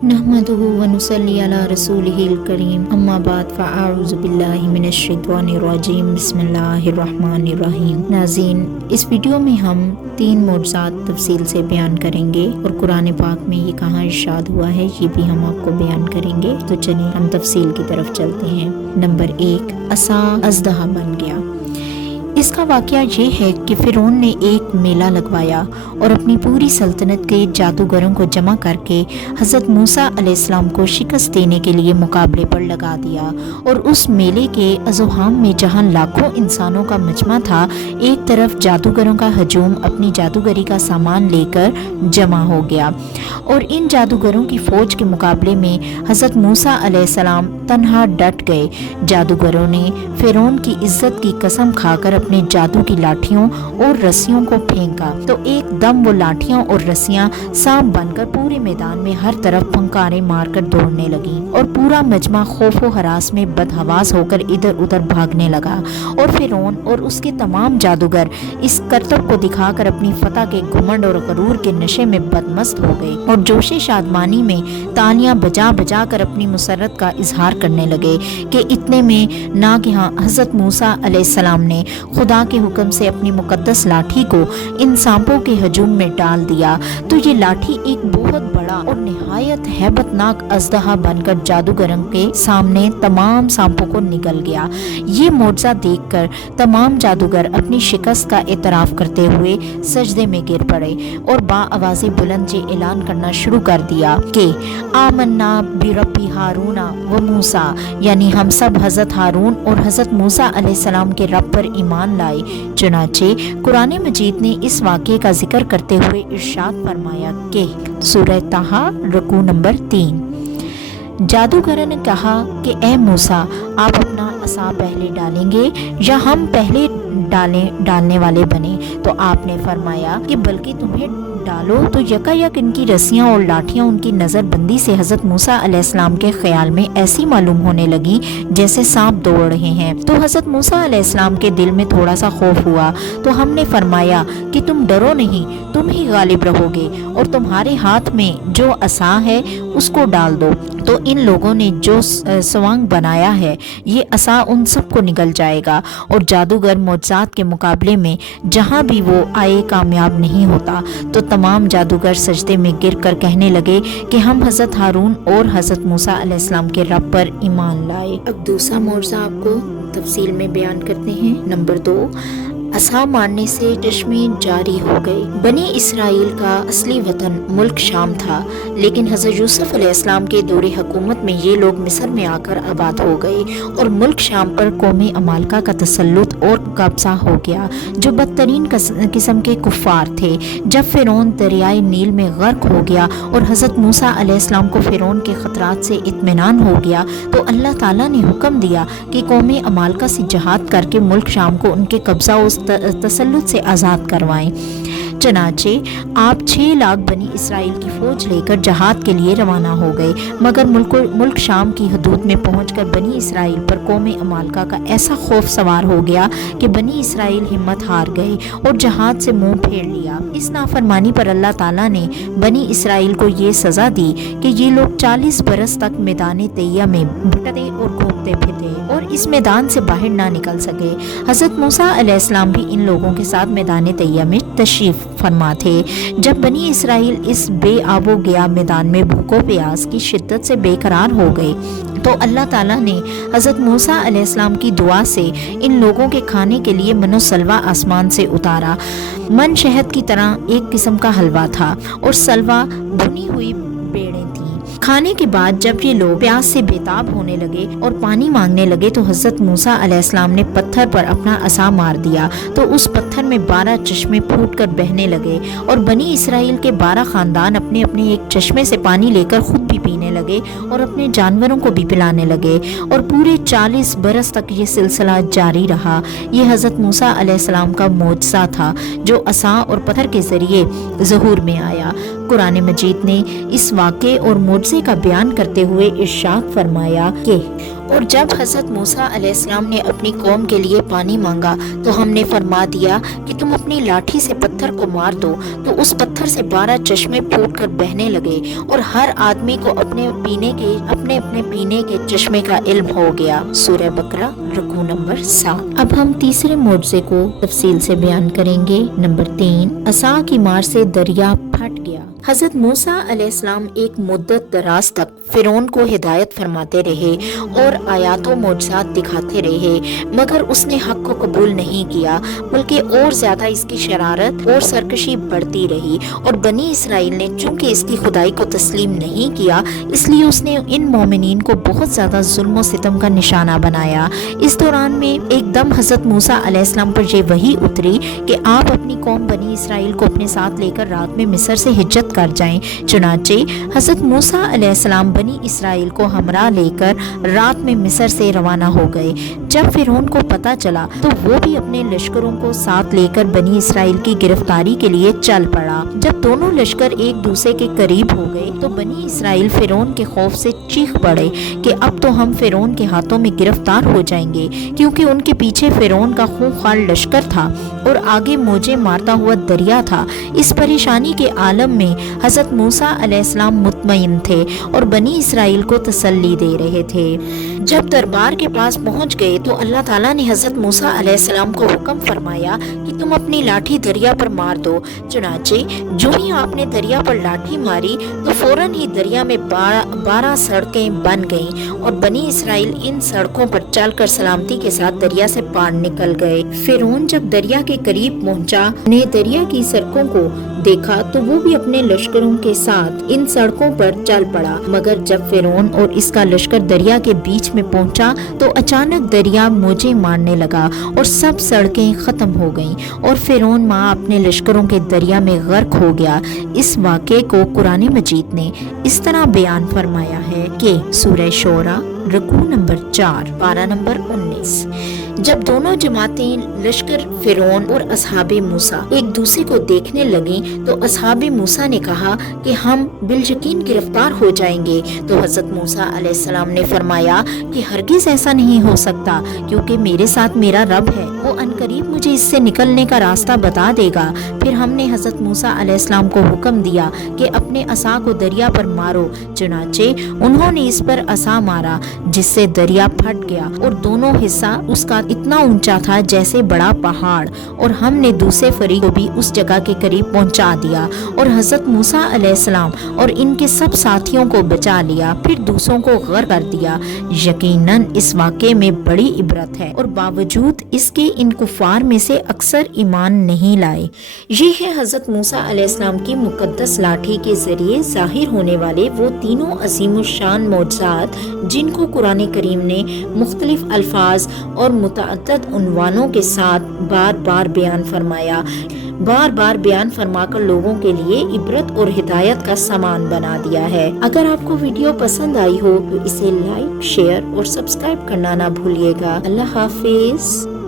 नहमदुहु व नुसल्ली अला रसूलिहिल करीम अम्मा बाद फ़अऊज़ु बिल्लाहि मिनश शैतानिर रजीम बिस्मिल्लाहिर्रहमानिर्रहीम। नाज़रीन, इस वीडियो में हम 3 मोज़ात तफसील से बयान करेंगे और कुरान पाक में ये कहाँ इरशाद हुआ है ये भी हम आपको बयान करेंगे। तो चलिए हम तफसील की तरफ चलते हैं। नंबर 1, असा अज़दहा बन गया। इसका वाक़या ये है कि फ़िरौन ने एक मेला लगवाया और अपनी पूरी सल्तनत के जादूगरों को जमा करके हज़रत मूसा अलैहिस्सलाम को शिकस्त देने के लिए मुकाबले पर लगा दिया। और उस मेले के अज़ुहाम में जहाँ लाखों इंसानों का मजमा था, एक तरफ जादूगरों का हजूम अपनी जादूगरी का सामान लेकर जमा हो गया और इन जादूगरों की फ़ौज के मुकाबले में हज़रत मूसा अलैहिस्सलाम तन्हा डट गए। जादूगरों ने फ़िरौन की इज्जत की कसम खाकर अपने जादू की लाठियों और रस्सियों को फेंका तो एकदम वो लाठियां और रस्सियां सांप बनकर पूरे मैदान में हर तरफ फंकारे मारकर दौड़ने लगी और पूरा मजमा खौफो हरास में बदहवास होकर इधर उधर भागने लगा। और फ़िरौन और उसके तमाम जादूगर इस करतब को दिखाकर अपनी फतह के घुमंड और गरूर के नशे में बदमस्त हो गए और जोशे शादमानी में तालियां बजा बजा कर अपनी मुसर्रत का इजहार करने लगे कि इतने में नागहां हज़रत मूसा अलैहिस्सलाम ने खुदा के हुक्म से अपनी मुकद्दस लाठी को इन सांपों के हजूम में डाल दिया। तो ये लाठी एक बहुत बड़ा और निहायत हैबतनाक अज़दहा बनकर जादूगरों के सामने तमाम सांपों को निगल गया। ये मोज़ा देखकर तमाम जादूगर अपनी शिकस्त का एतराफ़ करते हुए सजदे में गिर पड़े और बाआवाज़े बुलंद ये ऐलान करना शुरू कर दिया कि आमन्ना बिरब्बी हारूना व मूसा, यानी हम सब हज़रत हारून और हज़रत मूसा अलैहिस्सलाम के रब पर ईमान लाए। चुनाचे कुरान मजीद ने इस वाक़े का जिक्र करते हुए इरशाद फरमाया कि सूरह ताहा रुकू नंबर 3, जादूगर ने कहा कि ए मूसा, आप अपना असा पहले डालेंगे या हम पहले डालने वाले बने? तो आपने फरमाया कि बल्कि तुम्हें डालो। तो यकायक इनकी रस्सियां और लाठियां उनकी नज़रबंदी से हज़रत मूसा अलैहिस्सलाम के ख्याल में ऐसी मालूम होने लगी जैसे सांप दौड़ रहे हैं। तो हज़रत मूसा अलैहिस्सलाम के दिल में थोड़ा सा खौफ हुआ तो हमने फरमाया कि तुम डरो नहीं, तुम ही गालिब रहोगे और तुम्हारे हाथ में जो असा है उसको डाल दो। तो इन लोगों ने जो सवांग बनाया है ये असा उन सबको निगल जाएगा। और जादूगर मोज़ात के मुकाबले में जहाँ भी वो आए कामयाब नहीं होता। तो तमाम जादूगर सजदे में गिर कर कहने लगे कि हम हज़रत हारून और हज़रत मूसा अलैहिस्सलाम के रब पर ईमान लाए। अब दूसरा मोज़ा आपको तफसील में बयान करते हैं। नंबर 2, असा मारने से चश्मे जारी हो गए। बनी इसराइल का असली वतन मुल्क शाम था, लेकिन हज़रत यूसुफ अलैहिस्सलाम के दौरे हुकूमत में ये लोग मिस्र में आकर आबाद हो गए और मुल्क शाम पर कौम अमालका का तसल्लुत और कब्जा हो गया, जो बदतरीन किस्म के कुफ़ार थे। जब फ़िरौन दरियाए नील में गर्क हो गया और हज़रत मूसा अलैहिस्सलाम को फ़िरौन के ख़तरात से इत्मीनान हो गया तो अल्लाह ताला ने हुक्म दिया कि कौम अमालका से जहाद करके मुल्क शाम को उनके कब्जा और तसल्लुत से आज़ाद करवाएं। चनाचे आप 6 लाख बनी इसराइल की फ़ौज लेकर जहाद के लिए रवाना हो गए, मगर मुल्क शाम की हदूद में पहुंचकर बनी इसराइल पर कौम अमालका का ऐसा खौफ सवार हो गया कि बनी इसराइल हिम्मत हार गए और जहाद से मुंह फेर लिया। इस नाफरमानी पर अल्लाह ताला ने बनी इसराइल को ये सज़ा दी कि ये लोग 40 बरस तक मैदान तैया में भटकते और घूमते फिरते और इस मैदान से बाहर ना निकल सके। हज़रत मूसा अलैहिस्सलाम भी इन लोगों के साथ मैदान तैया में तशरीफ़ फरमा थे। जब बनी इसराइल इस बेआबो गया मैदान में भूखों प्यास की शिद्दत से बेकरार हो गए तो अल्लाह ताला ने हज़रत मूसा अलैहिस्सलाम की दुआ से इन लोगों के खाने के लिए मनो सलवा आसमान से उतारा। मन शहद की तरह एक किस्म का हलवा था और सलवा भुनी हुई बेड़ें थी। खाने के बाद जब ये लोग प्यास से बेताब होने लगे और पानी मांगने लगे तो हज़रत मूसा अलैहिस्सलाम ने पत्थर पर अपना असा मार दिया तो उस पत्थर में 12 चश्मे फूट कर बहने लगे और बनी इसराइल के 12 खानदान अपने अपने एक चश्मे से पानी लेकर खुद भी पीने लगे और अपने जानवरों को भी पिलाने लगे और पूरे 40 बरस तक ये सिलसिला जारी रहा। ये हज़रत मूसा अलैहिस्सलाम का मोजज़ा था जो असा और पत्थर के ज़रिए ज़हूर में आया। कुरान मजीद ने इस वाक़े और मुआज़े का बयान करते हुए इरशाद फरमाया कि और जब हज़रत मूसा अलैहिस्सलाम ने अपनी कौम के लिए पानी मांगा तो हमने फरमा दिया कि तुम अपनी लाठी से पत्थर को मार दो, तो उस पत्थर से 12 चश्मे फूट कर बहने लगे और हर आदमी को अपने अपने पीने के चश्मे का इल्म हो गया। सूरह बकरा रुकू नंबर 7। अब हम तीसरे मुआज़े को तफसील से बयान करेंगे। नंबर 3, असा की मार से दरिया फट गया। हज़रत मूसा अलैहिस्सलाम एक मुद्दत दराज तक फिरौन को हिदायत फरमाते रहे और आयातों मोजज़ात दिखाते रहे, मगर उसने हक को कबूल नहीं किया, बल्कि और ज़्यादा इसकी शरारत और सरकशी बढ़ती रही। और बनी इसराइल ने चूँकि इसकी खुदाई को तस्लीम नहीं किया, इसलिए उसने इन मोमिनीन को बहुत ज़्यादा जुल्म और सितम का निशाना बनाया। इस दौरान में एकदम हज़रत मूसा अलैहिस्सलाम पर ये वही उतरी कि आप अपनी कौम बनी इसराइल को अपने साथ लेकर रात में मिस्र से हिज्रत कर जाएं। चुनाचे हज़रत मूसा अलैहिस्सलाम बनी इसराइल को हमरा लेकर रात में मिस्र से रवाना हो गए। जब फिरौन को पता चला तो वो भी अपने लश्करों को साथ लेकर बनी इसराइल की गिरफ्तारी के लिए चल पड़ा। जब दोनों लश्कर एक दूसरे के करीब हो गए तो बनी इसराइल फिरौन के खौफ से चीख पड़े कि अब तो हम फिरौन के हाथों में गिरफ्तार हो जाएंगे, क्योंकि उनके पीछे फिरौन का खूंखार लश्कर था और आगे मौजें मारता हुआ दरिया था। इस परेशानी के आलम में हज़रत मूसा अलैहिस्सलाम मुतमईन थे और बनी इसराइल को तसल्ली दे रहे थे। जब दरबार के पास पहुंच गए तो अल्लाह ताला ने हज़रत मूसा अलैहिस्सलाम को हुक्म फरमाया कि तुम अपनी लाठी दरिया पर मार दो। चुनाचे जो ही आपने दरिया पर लाठी मारी तो फौरन ही दरिया में 12 सड़कें बन गईं और बनी इसराइल इन सड़कों पर चलकर सलामती के साथ दरिया से पार निकल गए। फिरौन जब दरिया के करीब पहुंचा ने दरिया की सड़कों को देखा तो वो भी अपने लश्करों के साथ इन सड़कों पर चल पड़ा, मगर जब फिरौन और इसका लश्कर दरिया के बीच में पहुंचा तो अचानक दरिया मौजें मारने लगा और सब सड़कें खत्म हो गईं और फिरौन माँ अपने लश्करों के दरिया में गर्क हो गया। इस वाक़े को कुरान मजीद ने इस तरह बयान फरमाया है कि सूरह शोरा रुकू नंबर 4 पारा नंबर 19। जब दोनों जमातें लश्कर फिरौन और असहाबे मूसा एक दूसरे को देखने लगी तो असहाबे मूसा ने कहा कि हम बिलयकीन गिरफ्तार हो जाएंगे। तो हज़रत मूसा अलैहिस्सलाम ने फरमाया कि हरगिज़ ऐसा नहीं हो सकता, क्योंकि मेरे साथ मेरा रब है, वो अनकरीब मुझे इससे निकलने का रास्ता बता देगा। फिर हमने हज़रत मूसा अलैहिस्सलाम को हुक्म दिया कि अपने असा को दरिया पर मारो। चुनाचे उन्होंने इस पर असा मारा जिससे दरिया फट गया और दोनों हिस्सा उसका इतना ऊंचा था जैसे बड़ा पहाड़, और हमने दूसरे फरीक को भी उस जगह के करीब पहुंचा दिया और हज़रत मूसा अलैहिस्सलाम और इनके सब साथियों को बचा लिया, फिर दूसरों को गर्क कर दिया। यकीनन इस वाक़े में बड़ी इबरत है और बावजूद इसके इन कुफार में से अक्सर ईमान नहीं लाए। ये है हज़रत मूसा अलैहिस्सलाम की मुकद्दस लाठी के जरिए ज़ाहिर होने वाले वो तीनों अज़ीमुश्शान मौजज़ात जिनको कुरान करीम ने मुख्तलिफ अल्फाज और मुतअद्दिद उन्वानों के साथ बार बार बयान फरमाकर लोगों के लिए इबरत और हिदायत का सामान बना दिया है। अगर आपको वीडियो पसंद आई हो तो इसे लाइक, शेयर और सब्सक्राइब करना ना भूलिएगा। अल्लाह हाफिज।